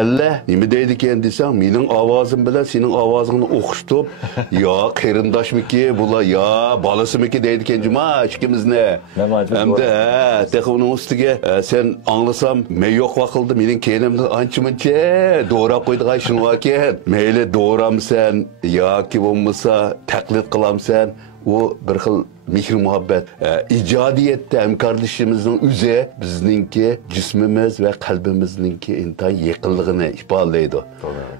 Allah nima deydikan desang, mening ovozim bilan sening ovozingni o'xshitib, yo qarindoshmiki, bular yo bolasimiki deydikan juma ikkimizni. Hamda texuning ustiga sen anglasam, men yo'q vaqildi mening kenimni ancha-muncha do'rab qo'ydigan shuni ekan. Mayli do'ramsan yoki bo'lmasa taqlid qilamsan, u bir xil mehr muhabbet. İcadiyette hamkarlışımızın üze bizninki cismimiz ve kalbimizinki intan yakınlığını ifadeydi.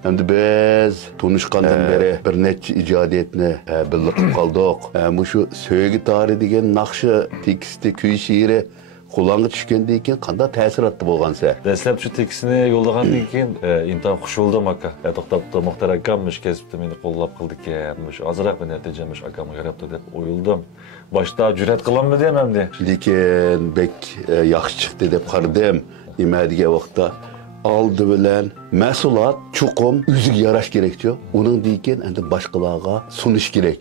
Hem de biz tanışkandan beri bir neçe icadiyetini birlikte kaldık. Şu söğü tarihi degen nakşı, teksti, köy şiiri kulağına düşkenden keyin qanday ta'siratli bo'lgansa. Dastlab shu tekstni yo'llagandan keyin intan xush bo'ldim aka. To'xtabdi Muxtar akammish kesibdi meni qo'llab qildi ekan. Mush ozroq bir natijamish akamga yarabdi deb o'yildim. Boshda jur'at qilaman demamdi. Lekin bek yaxshi chiqdi deb qaradim. Nima degan vaqtda oldi bilan mas'uliyat chuqum o'ziga yarash kerak-ku. Uning degan endi boshqalarga sunish kerak.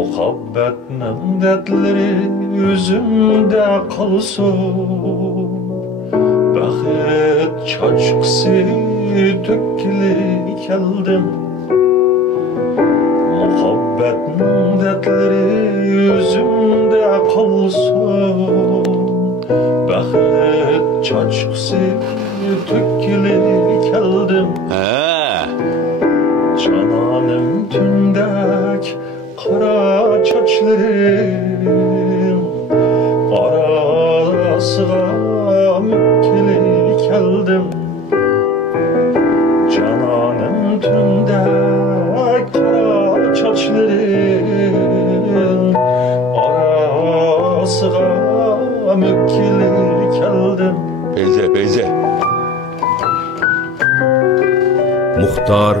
Muhabbetnin dertleri yüzümde kalsın, Baxet çaçkısı tökkili geldim. Muhabbetnin dertleri yüzümde kalsın, Baxet çaçkısı tökkili geldim. Cananım tündek Kara çaçların arasına mükkili geldim. Cananım tünde kara çaçların arasına mükkili geldim. Beyze. Muxtar